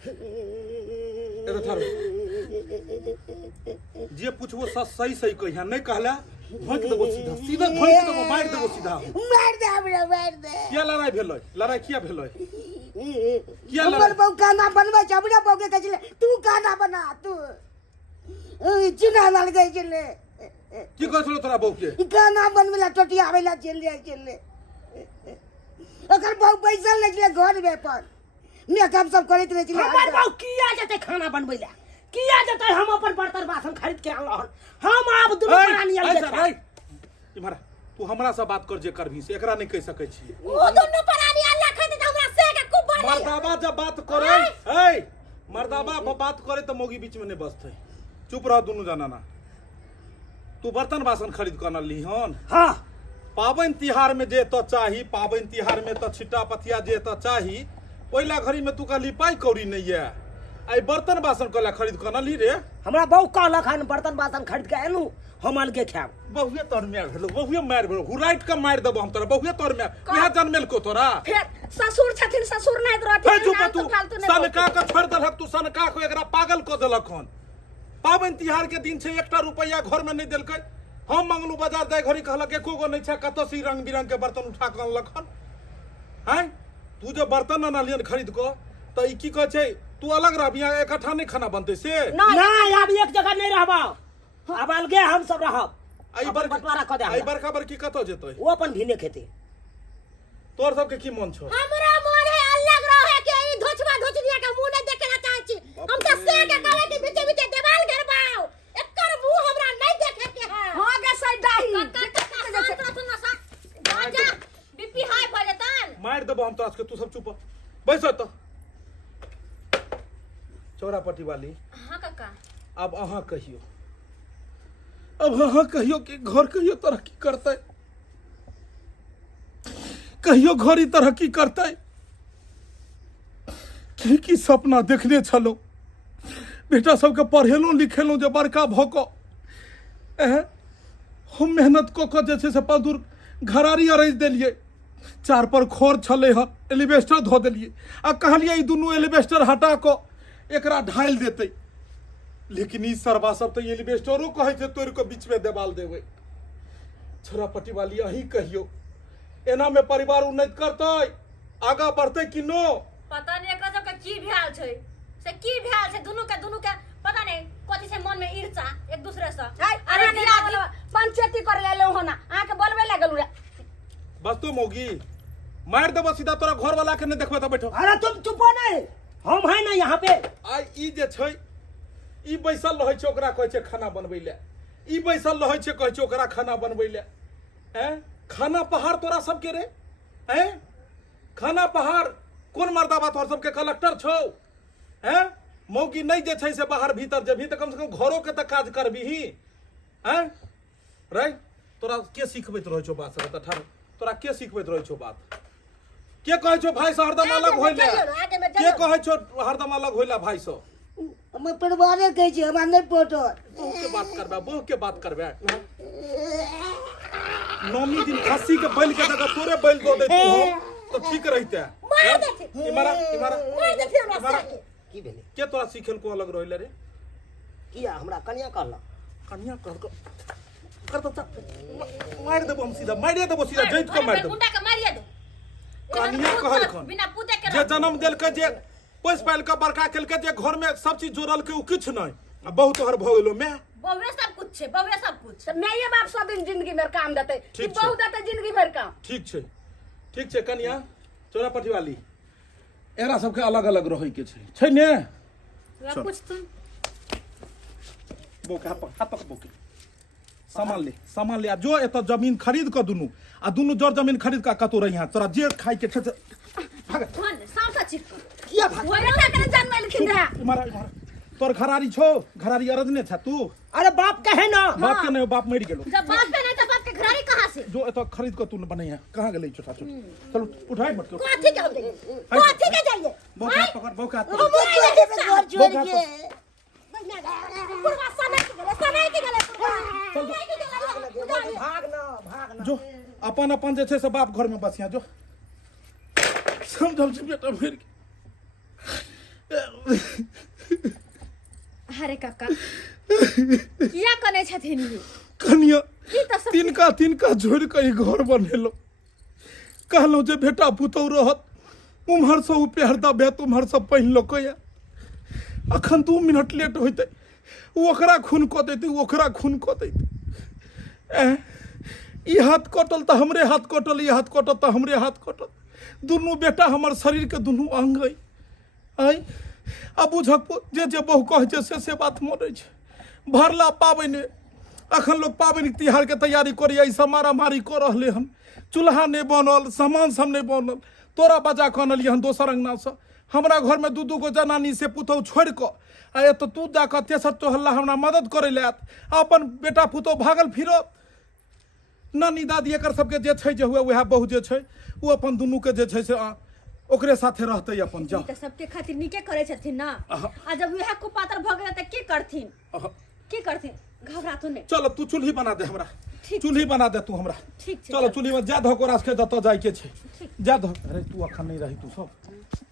एदा थारो जे पूछबो सही सही कहिया नहीं कहला भोंक देबो सीधा सीधा भोंक देबो मार देबो सीधा मार दे हमरा मार दे क्या लड़ाई भेलै लड़ाई किया भेलै किया हमर बहू खाना बनबै छै हमरा बहू के कहै छले तू खाना बना तू चुना लड़ गई छले की कहै छलो तोरा बहू के खाना बनबैला टोटिया आबैला चल जाय छले ओकर बहू बैसल नै छले घर में पर मेकअप सब करैत रहे छले हमर बहू किया जते खाना बनबैला किया जते हम अपन बर्तन बासन खरीद के आनल हम आब दुनू प्राणी आल देखा इमहर तू हमरा से बात कर जे करभी से एकरा नहीं कह सकै छी ओ दुनू प्राणी आल खरीद त हमरा से के खूब बड़ मर्दाबा जब बात करे ए मर्दाबा बात करे तो मोगी बीच में नहीं बसते चुप रह दोनों जना ना तू बर्तन बासन खरीद कर न लीहन हां पावन तिहार में जे तो चाही पावन तिहार में तो छिट्टा पथिया जे तो चाही ओइला घड़ी में तू कहली पाई कौड़ी नहीं है आई बर्तन बासन कला खरीद कर न ली रे हमरा बहु कहलक हन बर्तन बासन खरीद के आनु हम अलगे खाब बहुए तोर में भेलो बहुए मार भेलो हुराइट के मार देबो हम तोरा बहुए तोर में यहां जन्मेल को तोरा फिर ससुर छथिन ससुर नहीं रहथिन तू सनका के छोड़ देलक तू सनका को एकरा पागल को देलक हन पावन तिहार के दिन छे 1 रुपया घर में नहीं देलकै हम मंगलू बाजार जाय घड़ी कहलक एको गो नहीं छे कतो सी रंग बिरंग के बर्तन उठा के अनलक हन हैं तू जो बर्तन अनलियन खरीद को त ई की कह छै तू अलग रहबिया इकट्ठा नहीं खाना बनते से नहीं अब एक जगह नहीं रहबा अब अलगे हम सब रहब आई बंटवारा क दे आई बरका बरकी कतो जेतै वो अपन भिने खेते तोर सब के की मन छौ हमरा मन है अलग रहे के ई धोचवा धोचनिया के मुंह नहीं देखे ना चाहै छी हम त से के कहै कि बीचे बीचे देवाल घेरबाओ एकर मुंह हमरा नहीं देखे के है हां गे सही डाही जा बीपी हाई भ जतन मार देबो हम तोरा के तू सब चुप बैस त चौरापट्टी वाली हां काका अब अहाँ कहियो अब अहाँ कहियो कि घर कहियो तरक्की करतै कहियो घर ही तरक्की करतै की सपना देखने छलो बेटा सबके पढ़ेलहुँ लिखेलहुँ जे बड़का भऽ कऽ हम मेहनत कऽ कऽ जे छै से पदूर घरारी अरैज देलियै चार पर खोर छलै हन एलिवेस्टर धऽ देलियै आ कहलियै ई दुनू एलिवेस्टर हटा कऽ एकरा ढाल देते लेकिन ई सरवा सब तो एलिवेस्टरो कहे थे तोड़ के बीच में देवाल देवे छोरापट्टी वाली अही कहियो एना में परिवार उन्नति करते आगा बढ़ते कि नो पता नहीं एकरा सब के की भेल छै से की भेल छै दुनू के पता नहीं कथि से मन में ईर्षा एक दूसरे से अरे दिया पंचायती कर ले लो होना आ के बोलबे लागल रे बस तो मोगी मार देबो सीधा तोरा घर वाला के नहीं देखबे त बैठो अरे तुम चुप नहीं हम है ना यहाँ पे आई ई जे छै ई बैसल रहै छै ओकरा कहै छै खाना बनबै ले ई बैसल रहै छै कहै छै ओकरा खाना बनबै ले हैं खाना पहाड़ तोरा सबके रे हैं खाना पहाड़ कोन मर्दाबा तोहर सबके कलेक्टर छौ हैं मौगी नहीं जे छै से बाहर भीतर जेबही त कम से कम घरो के त काज करबिही हैं रे तोरा के सिखबैत रहै छौ बात सब त ठाड़ तोरा के सिखबैत रहै छौ बात के कहै छौ भाई से हरदम अलग होइले के कहै छौ हरदम अलग होइला भाई से हम परिवारे कहै छी हमरा नहीं पोटो बहु के बात करबे नौमी दिन खस्सी के बैल के जगह तोरे बैल दो दे तू तो ठीक रहते मार देते इमारा मार देते हमरा की भेले के तोरा सिखल को अलग रहले रे किया हमरा कन्या कहला कन्या कर तो मार देबो हम सीधा मारिए देबो सीधा जैत को मार देबो गुंडा के मारिए दे कन्या कहल खन बिना पूते के जे जन्म देल के जे पोस पाल के बड़का केल के जे घर में सब चीज जोड़ल के उ किछ नहीं आ बहुत हर भ गेलो मैं बहुए सब कुछ छै बहुए सब कुछ मैं ये बाप सब दिन जिंदगी भर काम देते कि बहुत देते जिंदगी भर काम ठीक छै कन्या चौरापट्टी वाली एकरा सबके अलग अलग रहै के छै ने कुछ तुम बोका हाथ बोके सामान ले आ जो एत जमीन खरीद क दुनू आ दुनू जर जमीन खरीद का कतो रही तोरा जे खाई के भाग कौन सामसा चिप किया भाग ओइला के जन्म लिखिन रहा इमारा तोर घरारी छौ घरारी अरदने छ तू अरे बाप कहे ना बाप के नहीं बाप मर गेलो जब बाप पे नहीं तो बाप के घरारी कहां से जो एत खरीद क तू बनै है कहां गेलै छोटा छोटा चलो उठाई मत कथि के होते कथि के जाइए बोका पकड़ बोका हम घर छोड़ के पूरा समय के गले भाग ना जो अपन जे छै से बाप घर में बसिया जो समझल छै बेटा फिर अरे काका किया कने छथिन ये कनिया ई त सब तिनका छोड़ के ई घर बनेलो कहलो जे बेटा पुतौ रहत उम्हर से उपहर दबे तुम्हर से पहिन या अखन 2 मिनट लेट होते ओकरा खून क देते ओकरा खून क देते ई हाथ कटल तो हमरे हाथ कटल ई हाथ कटल तो हमरे हाथ कटल दुनू बेटा हमर शरीर के दुनू अंग आई अब बुझक जे बहु कहे से बात मोड़े भरला पाबनि अखन लोग पाबनि तिहार के तैयारी करिए ई सब मारामारी कर रहले हन चूल्हा नहीं बनल सामान सब नहीं बनल तोरा बजा के अनलिए हन दोसर अंगना से हमरा घर में 2 गो जनानी से पुतौ छोड़ के आ तो तू जाकर तेसर तोहल्ला हमरा मदद करे ले अपन बेटा पुतौ भागल फिरत नानी दादी एकर सबके जे छै जे हुए वह बहु जे छै वो अपन दुनू के जे छै से ओकरे साथे रहते अपन जाओ त सबके खातिर निके करे छथिन ना आ जब वह कुपातर भ गेल त के करथिन घबरातो नहीं चलो तू चूल्ही बना दे हमरा चूल्ही बना दे तू हमरा चलो चूल्ही में जा धो को रास के दत जाय के छै जा धो अरे तू अखन नहीं रही तू सब